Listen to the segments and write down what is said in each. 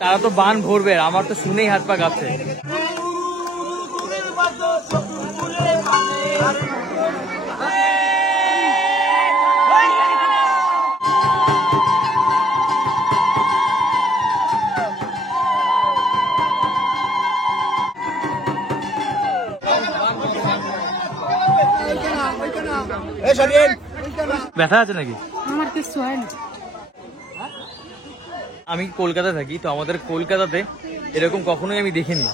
তারা তো বান ভরবে, আমার তো শুনেই হাত পা কাঁপছে। ব্যথা আছে নাকি? আমার কিছু হয় না। আমি কলকাতায় থাকি, তো আমাদের কলকাতাতে এরকম কখনোই আমি দেখিনি।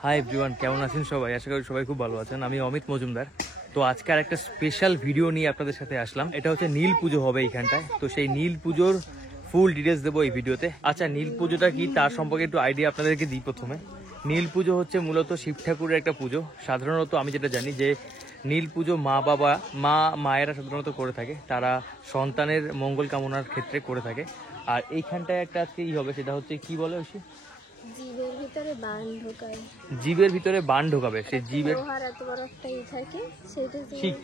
হাই এভরিওয়ান, কেমন আছেন সবাই? আশা করি সবাই খুব ভালো আছেন। আমি অমিত মজুমদার। তো আজকে আর একটা স্পেশাল ভিডিও নিয়ে আপনাদের সাথে আসলাম। এটা হচ্ছে নীল পুজো হবে এইখানটায়। তো সেই নীল পুজোর ফুল ডিটেলস দেবো এই ভিডিওতে। আচ্ছা, নীল পুজোটা কি তার সম্পর্কে একটু আইডিয়া আপনাদেরকে দিই প্রথমে। নীল পুজো হচ্ছে মূলত শিব ঠাকুরের একটা পুজো। সাধারণত আমি যেটা জানি যে নীল পুজো মায়েরা সাধারণত করে থাকে, তারা সন্তানের মঙ্গল কামনার ক্ষেত্রে করে থাকে। আর এইখানটায় একটা আজকে হবে, সেটা হচ্ছে কি বলে ওই জীবের ভিতরে বান ঢোকায়। জীবের ভিতরে বান ঢোকাবে, সেই জীবের লোহার এত বড় একটা থাকে সেটা শিখ।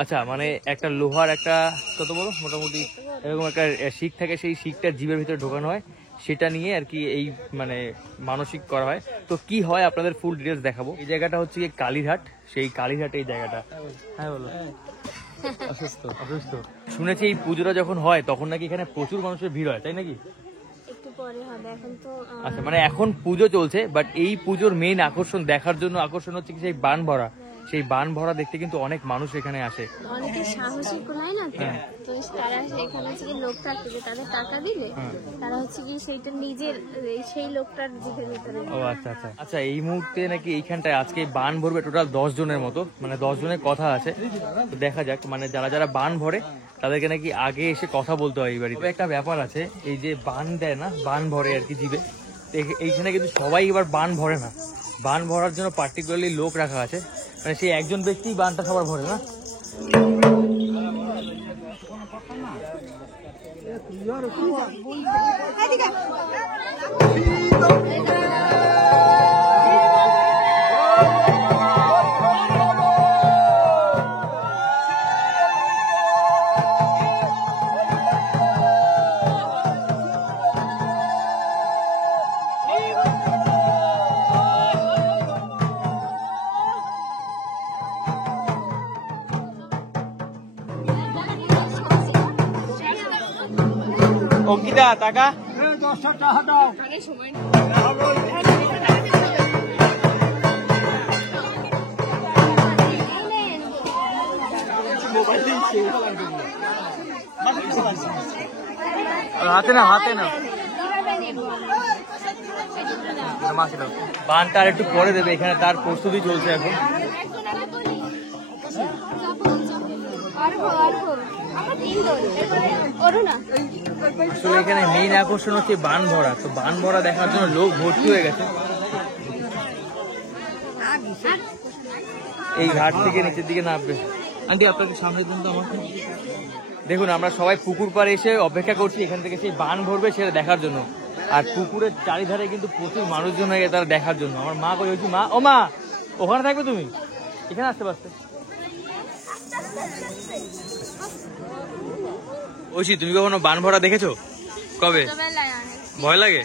আচ্ছা, মানে একটা লোহার একটা কত বড় মোটামুটি এরকম একটা শিখ থাকে, সেই শিখটা জীবের ভিতরে ঢোকানো হয়, সেটা নিয়ে আর কি এই মানে মানসিক করা হয়। তো কি হয় আপনাদের ফুল ডিটেলস দেখাবো। এই জায়গাটা হচ্ছে কালীঘাট, সেই কালীঘাট এই জায়গাটা। হ্যাঁ বলো। অসুস্থ শুনেছি এই পুজোটা যখন হয় তখন নাকি এখানে প্রচুর মানুষের ভিড় হয়, তাই নাকি? একটু পরে হবে, এখন তো আচ্ছা, মানে এখন পুজো চলছে, বাট এই পুজোর মেইন আকর্ষণ দেখার জন্য আকর্ষণ হচ্ছে কি সেই বান ভরা। সেই বান ভরা দেখতে কিন্তু অনেক মানুষ এখানে আসে। অনেকে সাহসী কোলাই না, তো তারা এখানে হচ্ছে লোক থাকতে তাদের টাকা দিলে তারা হচ্ছে কি সেইটা নিজের সেই লোকটার জীবের ভিতরে। ও আচ্ছা আচ্ছা আচ্ছা, এই মুহূর্তে নাকি এইখানটায় আজকে বান ভরবে টোটাল 10 জনের মতো, মানে 10 জনের কথা আছে। তো দেখা যাক, মানে যারা যারা বান ভরে তাদেরকে নাকি আগে এসে কথা বলতে হয় এই বাড়িতে। একটা ব্যাপার আছে, এই যে বান দেয় না, বান ভরে আর কি জীবে, এইখানে কিন্তু সবাই এবার বান ভরে না। বান ভরার জন্য পার্টিকুলারলি লোক রাখা আছে, মানে সেই একজন ব্যক্তি বানটা সবার ভরে না। অঙ্কিতা টাকা 10 টাকা দাও। হাতে না বানটা আর একটু পরে দেবে, এখানে তার প্রস্তুতি চলছে এখন। আসলে এখানে মেইন আকর্ষণ হচ্ছে বান ভরা। তো বান ভরা দেখার জন্য লোক ভর্তি হয়ে গেছে। এই ঘাট থেকে নিচের দিকে নামবে। আন্টি আপনাকে সামনে দিন তো আমাকে। দেখুন, আমরা সবাই পুকুর পাড়ে এসে অপেক্ষা করছি এখান থেকে সেই বান ভরবে সেটা দেখার জন্য। আর পুকুরের চারিধারে কিন্তু প্রচুর মানুষজন হয়ে গেছে তারা দেখার জন্য। আমার মা কই হয়েছি, মা ও মা ওখানে থাকবে, তুমি এখানে আসতে পারতে। ঐশী, তুমি কখনো বান ভরা দেখেছো? কবে? ভয় লাগে?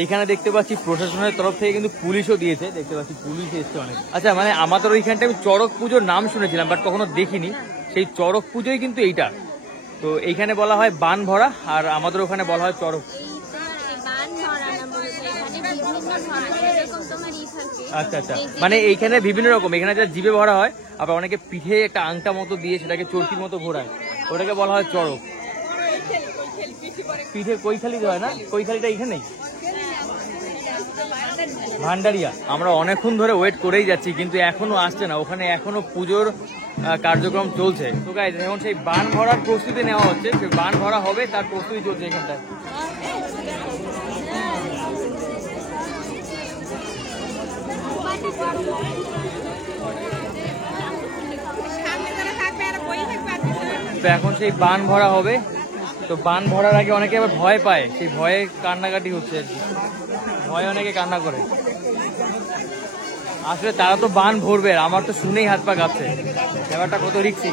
এইখানে দেখতে পাচ্ছি প্রশাসনের তরফ থেকে কিন্তু পুলিশও দিয়েছে, দেখতে পাচ্ছি পুলিশ এসছে অনেক। আচ্ছা, মানে আমাদের ওইখানটা আমি চড়ক পুজোর নাম শুনেছিলাম, বাট কখনো দেখিনি। সেই চড়ক পুজোই কিন্তু এইটা। তো এইখানে বলা হয় বান ভরা, আর আমাদের ওখানে বলা হয় চড়ক। আচ্ছা আচ্ছা, মানে এইখানে বিভিন্ন রকম, এখানে যা জিভে ভরা হয়, আবার অনেকে পিঠে একটা আংটা মতো দিয়ে সেটাকে চরকির মতো ঘোরায়, ওটাকে বলা হয় চড়ক। পিঠে কৈখালি হয় না? কৈখালিটা এখানেই ভান্ডারিয়া। আমরা অনেকক্ষণ ধরে ওয়েট করেই যাচ্ছি, কিন্তু এখনো আসছে না। ওখানে এখনো পুজোর কার্যক্রম চলছে। তো গাইস, এখন সেই বান ভরার প্রস্তুতি নেওয়া হচ্ছে, সেই বান ভরা হবে তার প্রস্তুতি চলছে এখানটায়। তো এখন সেই বান ভরা হবে। তো বান ভরার আগে অনেকে আবার ভয় পায়, সেই ভয়ে কান্নাকাটি হচ্ছে আর কি, ভয়ে অনেকে কান্না করে। আসলে তারা তো বান ভরবে, আমার তো শুনেই হাত পা কাঁপছে, ব্যাপারটা কত রিস্কি।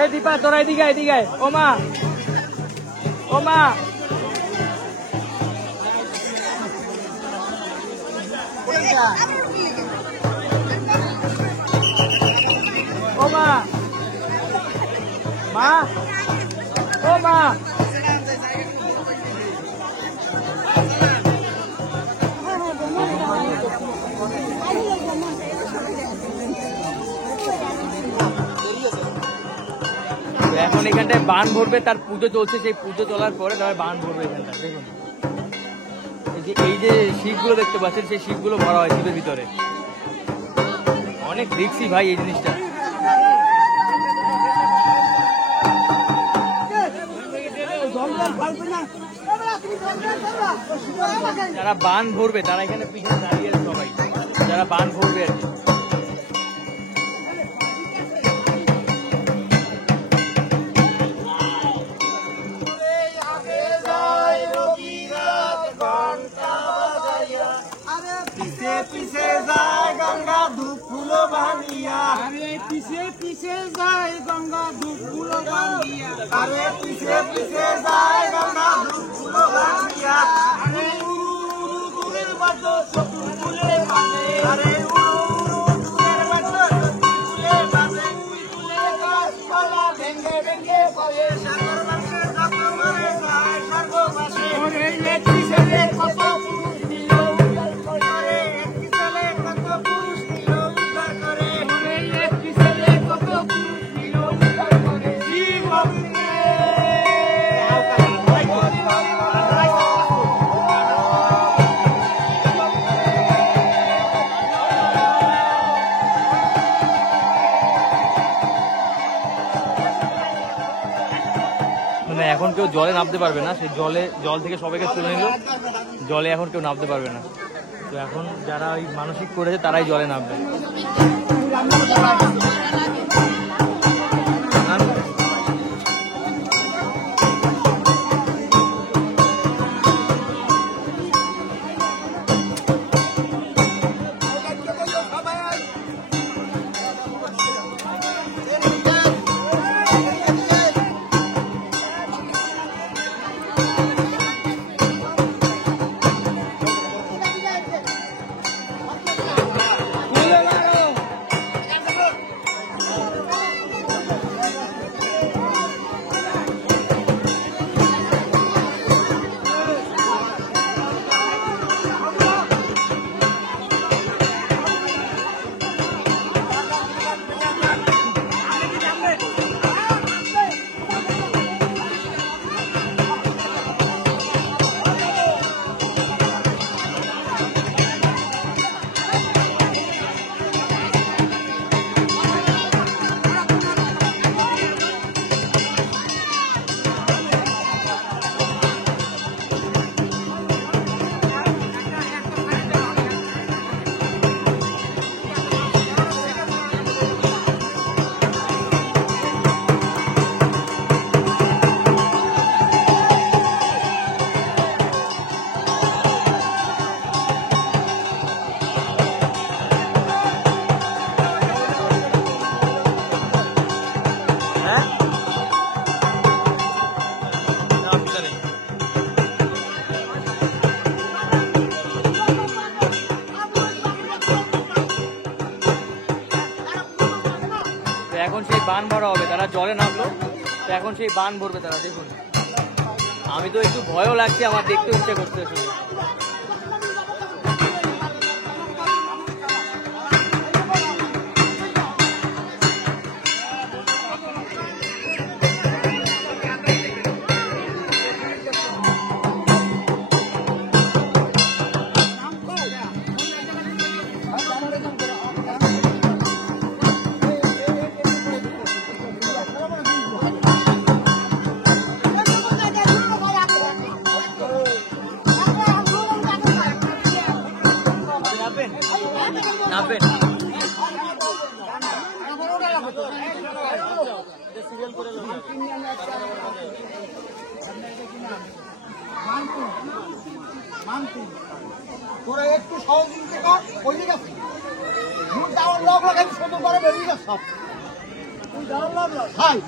এই দীপা তোরা এদিকে এদিকে, ও মা ও মা, ও মা, মা, ও মা। এখন এখানটায় বান ভরবে, তার পুজো চলছে, সেই পুজো চলার পরে তারপরে বান ভরবে এখানটা। দেখুন এই যে শিবগুলো দেখতে পাচ্ছেন, সেই শিবগুলো ভরা হয় শিবের ভিতরে। অনেক রিস্কি ভাই এই জিনিসটা। যারা বান ভরবে তারা এখানে পিছনে দাঁড়িয়ে আছে সবাই, যারা বান ভরবে আর কি। পিছে যায় গঙ্গা ধূপ ফুলো বানিয়া, আরে পিছে পিছে যায় গঙ্গা ধূপ ফুলো বানিয়া, আরে পিছে পিছে যায় গঙ্গা ধূপ ফুলো বানিয়া, আরে দূরের বাজো চতুর ফুলে বাজে, আরে দূরের বাজো চতুর ফুলে বাজে, ফুলে গাছপালা ভেঙ্গে ভেঙ্গে পড়ে, সাগর বাসে যত মরে যায় স্বর্গ বাসে, ওরে একটি ছেলে কত পুরুষ নিল উদ্ধার করে, একটি ছেলে কত পুরুষ নিল উদ্ধার করে, ওরে একটি ছেলে কত পুরুষ নিল উদ্ধার করে, শিব অগ্নি মানে এখন কেউ জলে নামতে পারবে না, সেই জল থেকে সবাইকে তুলে নিল, জলে এখন কেউ নামতে পারবে না। তো এখন যারা ওই মানসিক করেছে তারাই জলে নামবে। এখন সেই বান ভরা হবে, তারা জলে নামলো, তো এখন সেই বান ভরবে তারা। দেখুন আমি তো একটু ভয়ও লাগছে, আমার দেখতে ইচ্ছা করতে শুনে। তোরা একটু সহযোগিতা ওই দিকে যাওয়ার লগ লাগাই সুন্দর করে বেরিয়ে গেছ সব যাওয়ার লগ হাই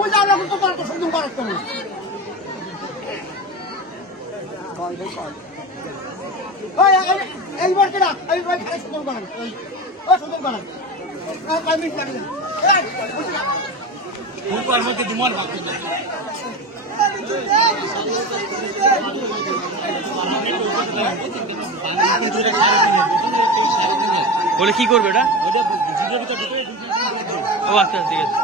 ওই যাওয়ার লগ তো পারো সুন্দর করে তুমি এইবার কেনা এইবার খালি সুন্দর করেন ও সুন্দর করেন কামিজ লাগে উপর মধ্যে দুমার বাকি না বলে কি করবে এটা? ও আচ্ছা ঠিক আছে।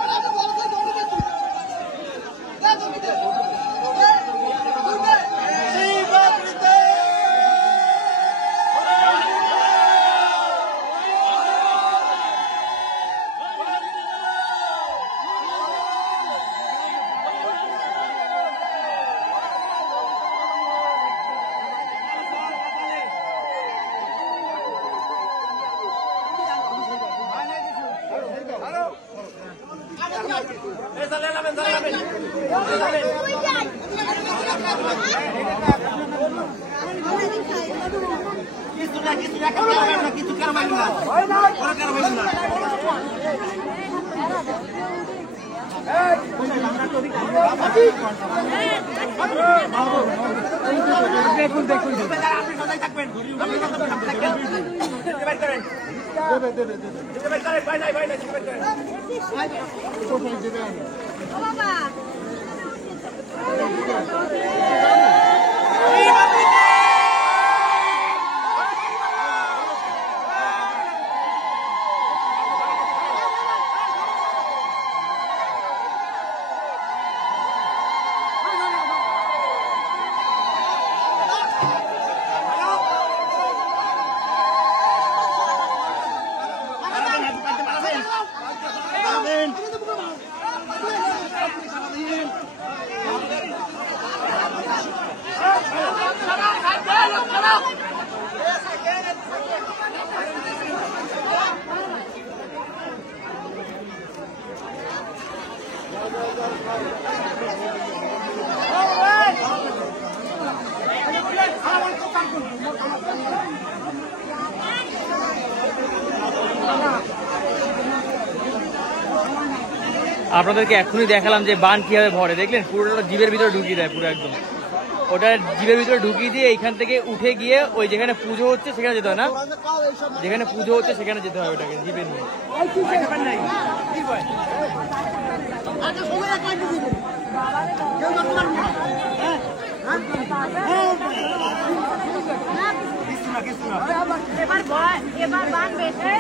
আপনাদেরকে এখনই দেখালাম যে বান কিভাবে ভরে, দেখলেন পুরোটা জিভের ভিতরে ঢুকিয়ে দেয়, পুরো একদম ওটা জিভের ভিতরে ঢুকিয়ে দিয়ে এইখান থেকে উঠে গিয়ে ওই যেখানে পুজো হচ্ছে সেখানে যেতে হয় না, যেখানে পুজো হচ্ছে সেখানে যেতে হয় ওটাকে জিভে নিয়ে। এবার বান বেশি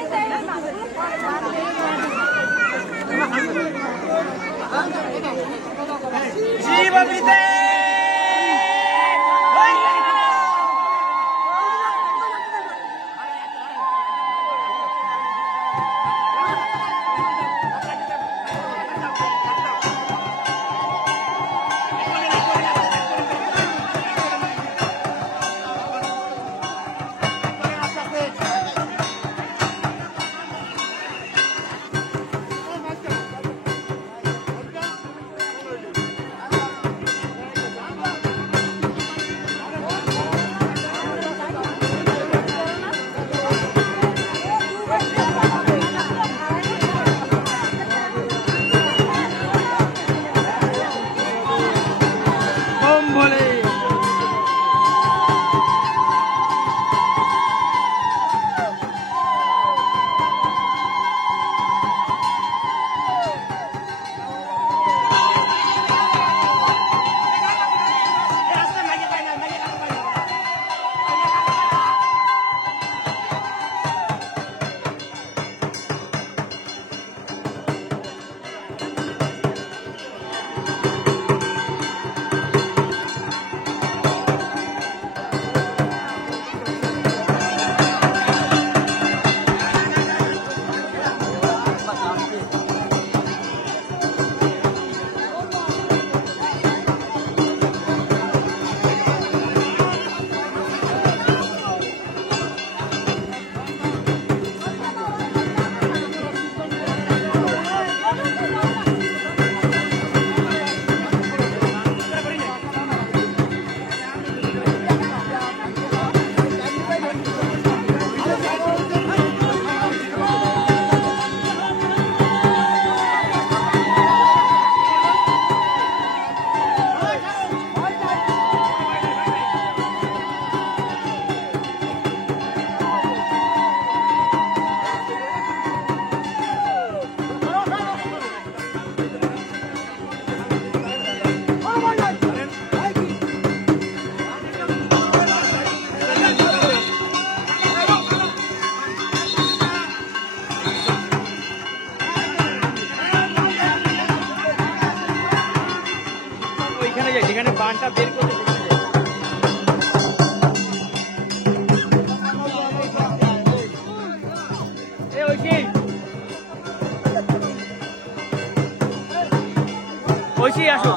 ঐশী আসো,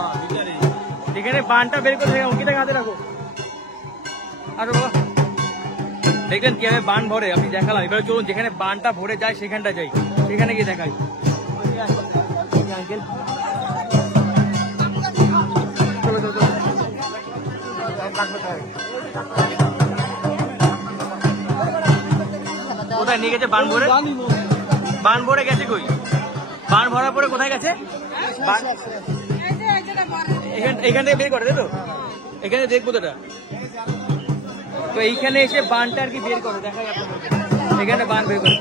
এখানে বানটা বের করে অঙ্কিতাকে হাতে রাখো। আসো বাবা, দেখলেন কিভাবে বান ভরে, আমি দেখালাম। এবার চলুন যেখানে বানটা ভরে যায় সেখানটা যাই, সেখানে গিয়ে দেখাই। চলো চলো চলো। কোথায় নিয়ে গেছে বান ভরে? বান ভরে গেছে কই? বান ভরার পরে কোথায় গেছে? এখান থেকে বের করে, তাই তো? এখানে দেখবো তো, তো এইখানে এসে বানটা আর কি বের করে দেখাই আপনাদের। এখানে বান বের করে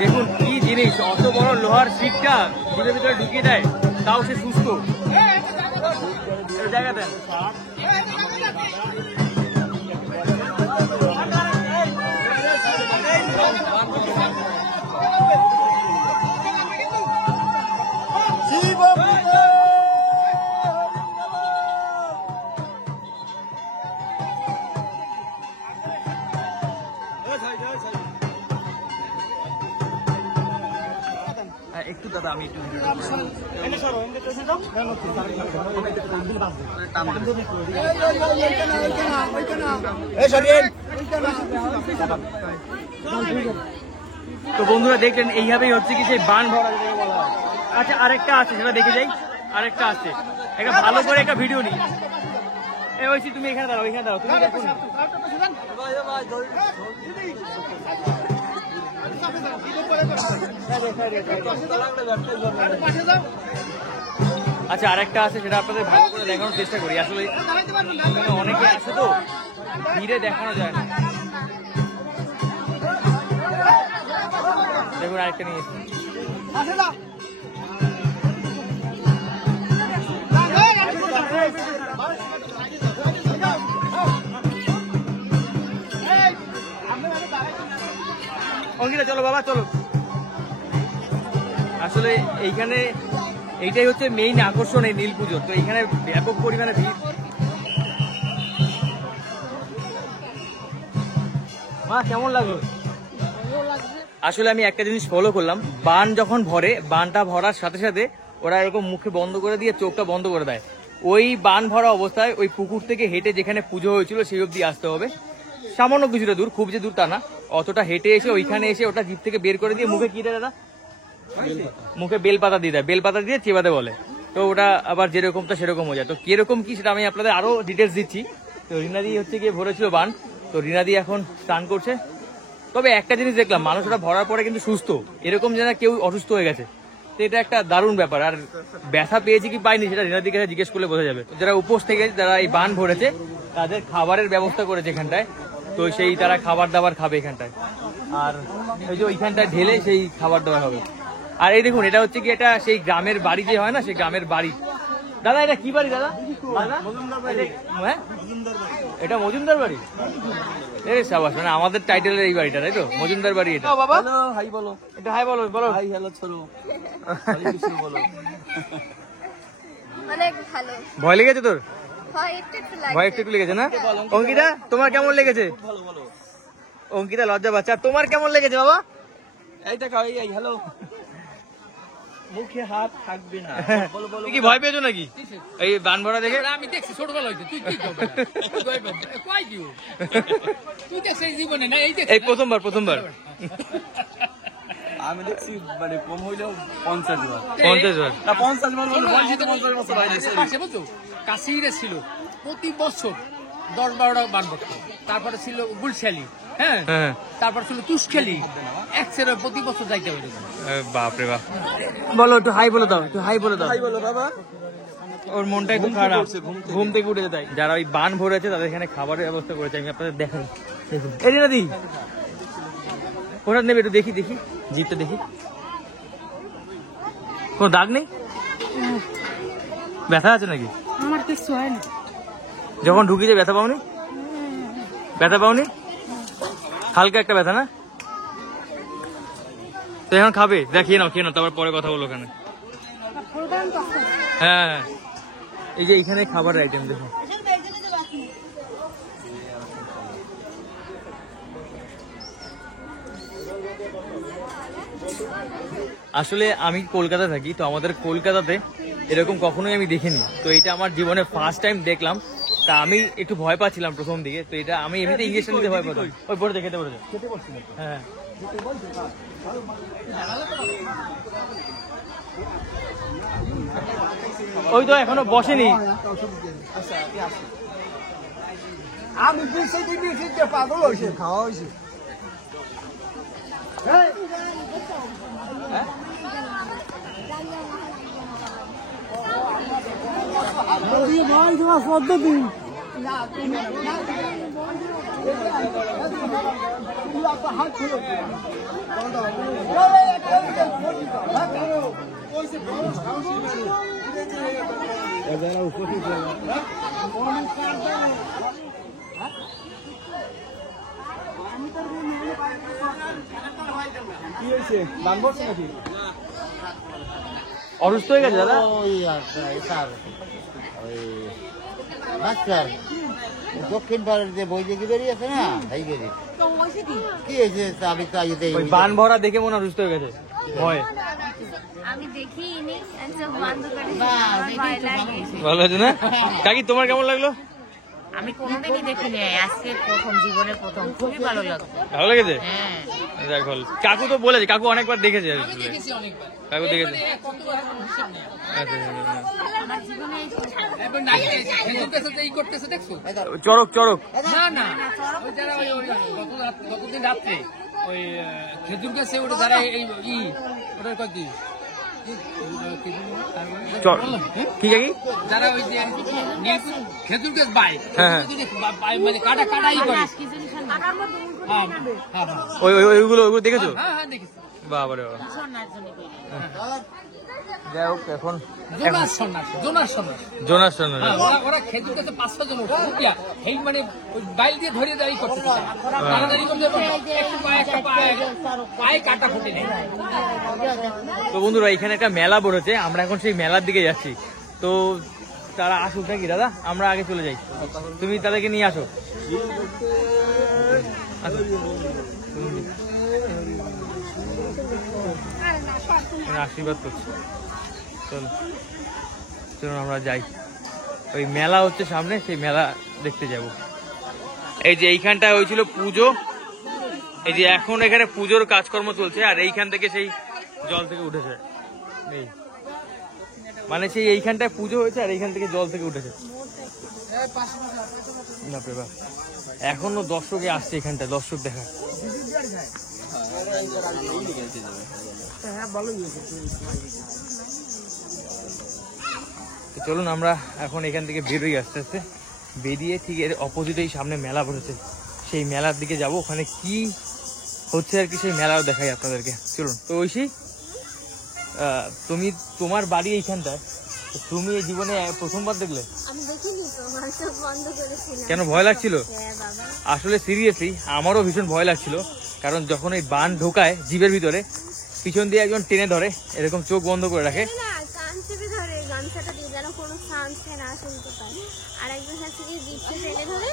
দেখুন কি জিনিস, অত বড় লোহার শিকটা ভিতরে ভিতরে ঢুকিয়ে দেয়, তাও সে সুস্থ। জায়গা দেন। একটু দাদা আমি একটু তো বন্ধুরা দেখলেন এইভাবেই হচ্ছে কি সেই বান ভরা যেটাকে বলা হয়। আচ্ছা আরেকটা আছে, সেটা দেখে যাই। আরেকটা আছে, একটা ভালো করে একটা ভিডিও নিই। এই ঐশী তুমি এখানে দাঁড়াও, এখানে দাঁড়াও, তুমি দেখো। আচ্ছা আরেকটা আছে, সেটা আপনাদের ভালো করে দেখানোর চেষ্টা করি। আসলে অনেকে আছে তো, ভিড়ে দেখানো যায় না। দেখুন আরেকটা নিয়ে এসেছি। অঙ্কিতা চলো বাবা চলো। আসলে এইখানে এইটাই হচ্ছে মেইন আকর্ষণ এই নীল পুজোর। তো এইখানে ব্যাপক পরিমাণে ভিড়। মা কেমন লাগলো? আসলে আমি একটা জিনিস ফলো করলাম, বান যখন ভরে, বানটা ভরার সাথে সাথে ওরা এরকম মুখে বন্ধ করে দিয়ে চোখটা বন্ধ করে দেয়। ওই বান ভরা অবস্থায় ওই পুকুর থেকে হেঁটে যেখানে পুজো হয়েছিল সেই অবধি আসতে হবে। সামান্য কিছুটা দূর, খুব যে দূর তা না, অতটা হেঁটে এসে ওইখানে এসে ওটা জিপ থেকে বের করে দিয়ে মুখে কি দেয় দাদা? মুখে বেলপাতা দিয়ে দেয়, বেলপাতা দিয়ে চেবাতে বলে। তো ওটা আবার যেরকমটা সেরকম হয়ে যায়। তো কিরকম কি সেটা আমি আপনাদের আরো ডিটেলস দিচ্ছি। তো রিনাদি হচ্ছে গিয়ে ভরেছিল বান, তো রিনাদি এখন স্নান করছে। তবে একটা জিনিস দেখলাম, মানুষ ওটা ভরার পরে কিন্তু সুস্থ, এরকম যেন কেউ অসুস্থ হয়ে গেছে। তো এটা একটা দারুণ ব্যাপার। আর ব্যথা পেয়েছি কি পাইনি সেটা রিনাদির কাছে জিজ্ঞেস করলে বোঝা যাবে। যারা উপোস থেকে যারা এই বান ভরেছে তাদের খাবারের ব্যবস্থা করেছে এখানটায়, তো সেই তারা খাবার দাবার খাবে এখানটায়। আর এই যে ওইখানটায় ঢেলে সেই খাবার দাবার হবে। আর এই দেখুন, এটা হচ্ছে কি, এটা সেই গ্রামের বাড়ি যে হয় না, সেই গ্রামের বাড়ি। দাদা এটা কি বাড়ি দাদা? হ্যাঁ এটা মজুমদার বাড়ি। এই সাবাস, মানে আমাদের টাইটেলের এই বাড়িটা, তাই তো? মজুমদার বাড়ি এটা। বাবা হাই বলো, এটা হাই বলো, বলো হাই হ্যালো ছোড়ো বলো। অনেক ভালো। ভয় লেগেছে তোর? ভয় একটু লেগেছে না? অঙ্কিতা তোমার কেমন লেগেছে? অঙ্কিতা লজ্জা পাচ্ছে। আর তোমার কেমন লেগেছে বাবা? এইটা খাও, এই হ্যালো, মুখে হাত থাকবে না। তুই কি ভয় পেয়েছো নাকি এই বান ভরা দেখে? আমি দেখছি ছোটবেলা হইতে, তুই কি করবে? তুই দেখছিস জীবনে না? এই প্রথমবার আমি দেখছি মানে কম হইলেও 50 বার। 50 বার না 50 বার হলো, 50 বছর আগে পাশে বুঝছো কাশিরে ছিল প্রতি বছর 10-12টা বান পড়তো। তারপরে ছিল গুলশালি, হ্যাঁ, তারপর ছিল তুষখালি, একসের প্রতি বছর যাইতে হবে। বাপরে বাপ। বলো একটু হাই বলে দাও, একটু হাই বলে দাও। হাই বলো বাবা। ওর মনটা একটু খারাপ, ঘুম থেকে উঠে যায়। যারা ওই বান ভরেছে তাদের এখানে খাবারের ব্যবস্থা করেছে, আমি আপনাদের দেখাই। দেখুন এই দিদি ওটা নেবে, একটু দেখি দেখি জিপটা দেখি, কোনো দাগ নেই? ব্যথা আছে নাকি? আমার কিছু হয় না। যখন ঢুকিয়ে ব্যথা পাওনি? ব্যথা পাওনি? হালকা একটা ব্যথা না? তো এখন খাবে? দেখিয়ে নাও, খেয়ে নাও, তারপর পরে কথা বলো ওখানে। হ্যাঁ এই যে এখানে খাবারের আইটেম দেখো। আসলে আমি কলকাতা থাকি, তো আমাদের কলকাতাতে এরকম কখনোই আমি দেখিনি। তো এটা আমার জীবনে ফার্স্ট টাইম দেখলাম। তা আমি একটু ভয় পাচ্ছিলাম প্রথম দিকে। তো এটা আমি এমনিতে ইঞ্জেকশন নিতে ভয় পাতাম। ওই পড়ে খেতে পড়েছে। হ্যাঁ ওই তো এখনো বসেনি। আমি বিশে পাগল হয়েছে, খাওয়া হয়েছে। ভাই তোমার পদ্ধতি কি হয়েছে? বান বলছে নাকি? অসুস্থ হয়ে গেছে দাদা? ডাক্তার দক্ষিণ পাড়ের যে বই দেখে বেরিয়েছে না এই বেরিয়ে কি হয়েছে আমি তো আগে ওই বান ভরা দেখে মনে হয় অসুস্থ হয়ে গেছে ভয়। আমি দেখিনি, চোখ বন্ধ করে ভয় লাগে। ভালো আছে না কাকি? তোমার কেমন লাগলো? আমি কোনোদিনই দেখিনি, আজকে প্রথম, জীবনে প্রথম, খুবই ভালো লাগছে। ভালো লেগেছে? হ্যাঁ, দেখো কাকু তো বলেছে, কাকু অনেকবার দেখেছে আসলে। দেখেছি অনেকবার। কাকু দেখেছে। কতবার এখন হিসাব নেই আমার। আচ্ছা, আমার জীবনে এখন নাচতে খেজুর গাছে এই করতেছে দেখছো? চড়ক চড়ক না না, ওই যারা ওই গতদিন রাত্রে ওই খেজুর গাছে ওটা যারা এই ওটার কত কি কাকি? যারা ওই যে খেজুর গাছ বাই হ্যাঁ। মানে কাটা কাটাই করে। হ্যাঁ হ্যাঁ ওই ওইগুলো দেখেছো? হ্যাঁ দেখেছি। বাবারে বাবা। যাই হোক এখন জোনাস সন্ন্যাস, জোনাস সন্ন্যাস। জোনাস সন্ন্যাস। হ্যাঁ, ওরা খেজুর গাছে 5-6 জন উঠিয়া এই মানে ওই বাইল দিয়ে ধরিয়ে দাঁড়িয়ে করতেছে। দাঁড়াদাঁড়ি করতে একটু পায়ে কাটা ফুটে নেই। তো বন্ধুরা এখানে একটা মেলা বসেছে, আমরা এখন সেই মেলার দিকে যাচ্ছি। তো তারা আসুক নাকি দাদা, আমরা আগে চলে যাই, তুমি তাদেরকে নিয়ে আসো। আসো। আশীর্বাদ করছি। চলো চলুন আমরা যাই, ওই মেলা হচ্ছে সামনে, সেই মেলা দেখতে যাব। এই যে এইখানটায় হয়েছিল পুজো, এই যে এখন এখানে পুজোর কাজকর্ম চলছে, আর এইখান থেকে সেই জল থেকে উঠেছে এই মানে সেই এইখানটায় পুজো হয়েছে আর এইখান থেকে জল থেকে উঠেছে। এখনো দর্শকে আসছে এখানটায়, দর্শক দেখা। চলুন আমরা এখন এখান থেকে বেরোই আস্তে আস্তে, বেরিয়ে ঠিক এর অপোজিটেই সামনে মেলা বসেছে, সেই মেলার দিকে যাব। ওখানে কি হচ্ছে আর কি সেই মেলাও দেখাই আপনাদেরকে। চলুন। তো ঐশী, তুমি তোমার বাড়ি এইখানটায়, তুমি এই জীবনে প্রথমবার দেখলে? আমি দেখিনি তো, আমার চোখ বন্ধ করেছিলাম। কেন ভয় লাগছিল? হ্যাঁ বাবা, আসলে সিরিয়াসলি আমারও ভীষণ ভয় লাগছিল, কারণ যখন এই বান ঢোকায় জিভের ভিতরে, পিছন দিয়ে একজন টেনে ধরে, এরকম চোখ বন্ধ করে রাখে, না কান চেপে ধরে গামছাটা দিয়ে যেন কোনো সাউন্ড না শুনতে পায়, আর একজন হচ্ছে কি জিভটা টেনে ধরে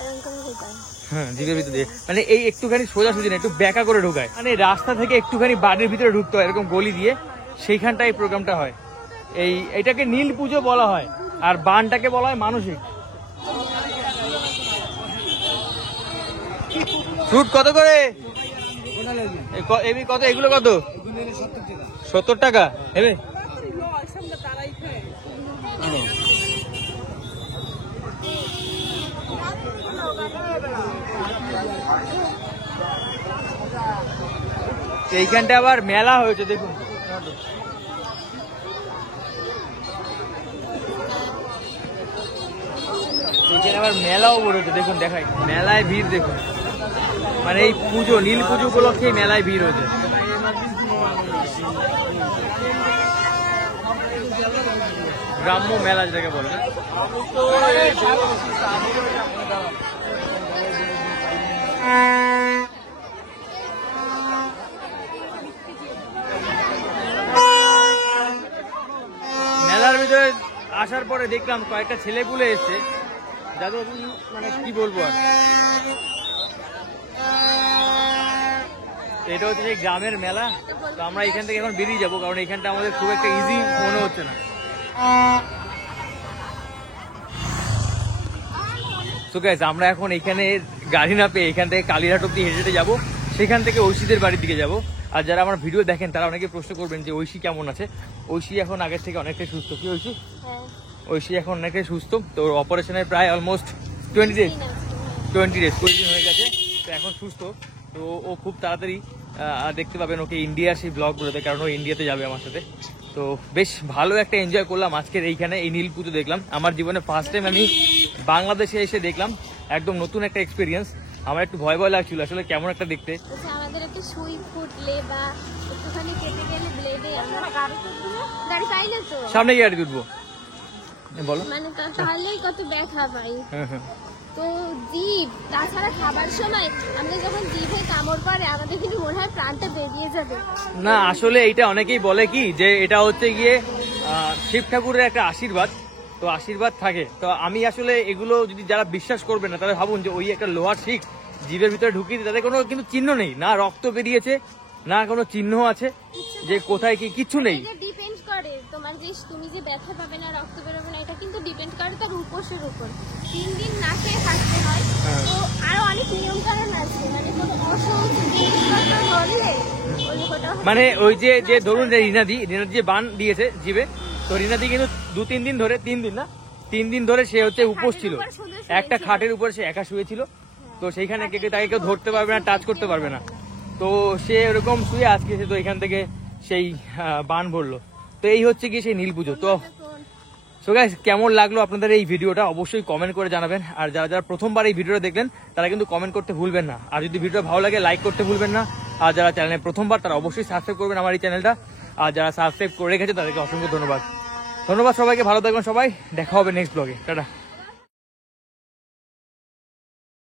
এরকম করে ঢোকায়। হ্যাঁ জিভের ভিতর দিয়ে, মানে এই একটুখানি সোজাসুজি না, একটু ব্যাকা করে ঢোকায়, মানে রাস্তা থেকে একটুখানি বাড়ির ভিতরে ঢুকতে হয় এরকম গলি দিয়ে, সেইখানটায় এই প্রোগ্রামটা হয়। এইটাকে নীল পুজো বলা হয়, আর বানটাকে বলা হয় মানসিক। ফ্রুট কত করে? কত এগুলো? কত? 70 টাকা হেবে। এইখানটা আবার মেলা হয়েছে দেখুন, এইখানে আবার মেলাও বলেছে দেখুন, দেখাই মেলায় ভিড় দেখুন, মানে এই পুজো, নীল পুজো উপলক্ষে মেলায় ভিড় হয়েছে। গ্রাম্য মেলা যেটাকে বলে না। মেলার ভিতরে আসার পরে দেখলাম কয়েকটা ছেলেপুলে এসছে, যাদের মানে কি বলবো আর, এটা হচ্ছে সেই গ্রামের মেলা। তো আমরা এখান থেকে এখন বেরিয়ে যাবো, কারণ এখানটা আমাদের খুব একটা ইজি মনে হচ্ছে না। তো গাইস, আমরা এখন এখানে গাড়ি না পেয়ে এখান থেকে কালীঘাট অব্দি হেঁটে হেঁটে যাবো, সেখান থেকে ঐশীদের বাড়ির দিকে যাব। আর যারা আমার ভিডিও দেখেন তারা অনেকে প্রশ্ন করবেন যে ঐশী কেমন আছে। ঐশী এখন আগের থেকে অনেকটাই সুস্থ। কি ঐশী? ঐশী এখন অনেকটাই সুস্থ। তো অপারেশনের প্রায় অলমোস্ট 20 ডেজ 20 দিন হয়ে গেছে। তো এখন সুস্থ। তো ও খুব তাড়াতাড়ি দেখতে পাবেন ওকে ইন্ডিয়া সেই ব্লগগুলোতে, কারণ ও ইন্ডিয়াতে যাবে আমার সাথে। তো বেশ ভালো একটা এনজয় করলাম আজকের এইখানে, এই নীল পুজো দেখলাম। আমার জীবনে ফার্স্ট টাইম আমি বাংলাদেশে এসে দেখলাম, একদম নতুন একটা এক্সপিরিয়েন্স। আমার একটু ভয় ভয় লাগছিল আসলে কেমন একটা দেখতে। আমাদের একটা সুই ফুটলে বা একটুখানি কেটে গেলে ব্লেডে আমরা গাড়ি পাইলে তো সামনে গাড়ি তুলবো বলো, মানে তাহলেই কত ব্যথা পাই। তো জিভ, তাছাড়া খাবার সময় আমরা যখন জিভে কামড় পড়ে আমাদের কিন্তু মনে হয় প্রাণটা বেরিয়ে যাবে। না আসলে এইটা অনেকেই বলে কি যে এটা হচ্ছে গিয়ে শিব ঠাকুরের একটা আশীর্বাদ, তো আশীর্বাদ থাকে। তো আমি আসলে এগুলো যদি যারা বিশ্বাস করবে না তারা ভাবুন যে ওই একটা লোহার শিক জিভের ভিতরে ঢুকিয়ে দিই, তাদের কোনো কিন্তু চিহ্ন নেই, না রক্ত বেরিয়েছে না কোনো চিহ্ন আছে যে কোথায় কি, কিচ্ছু নেই। ডিপেন্ড করে তোমার যে তুমি যে ব্যথা পাবে না রক্ত বেরোবে না, এটা কিন্তু ডিপেন্ড করে তার উপোসের উপর। 3 দিন না খেয়ে থাকতে হয়। তো আরো অনেক নিয়ম কানুন আছে, মানে কোনো মানে ওই যে যে ধরুন রিনাদি যে বান দিয়েছে জিভে, তো রিনাদি কিন্তু 2-3 দিন ধরে 3 দিন ধরে সে হচ্ছে উপোস ছিল, একটা খাটের উপর সে একা শুয়েছিল। তো সেইখানে তাকে কেউ ধরতে পারবে না, টাচ করতে পারবে না। তো সে এরকম শুয়ে আজকে তো এখান থেকে সেই বান ভরলো। তো এই হচ্ছে কি সেই নীল পুজো। তো গাইস, কেমন লাগলো আপনাদের এই ভিডিওটা অবশ্যই কমেন্ট করে জানাবেন। আর যারা যারা প্রথমবার এই ভিডিওটা দেখলেন তারা কিন্তু কমেন্ট করতে ভুলবেন না। আর যদি ভিডিওটা ভালো লাগে লাইক করতে ভুলবেন না। আর যারা চ্যানেলে প্রথমবার তারা অবশ্যই সাবস্ক্রাইব করবেন আমার এই চ্যানেলটা। আর যারা সাবস্ক্রাইব করে রেখেছে তাদেরকে অসংখ্য ধন্যবাদ। সবাইকে, ভালো থাকবেন সবাই, দেখা হবে নেক্সট ব্লগে। টাটা।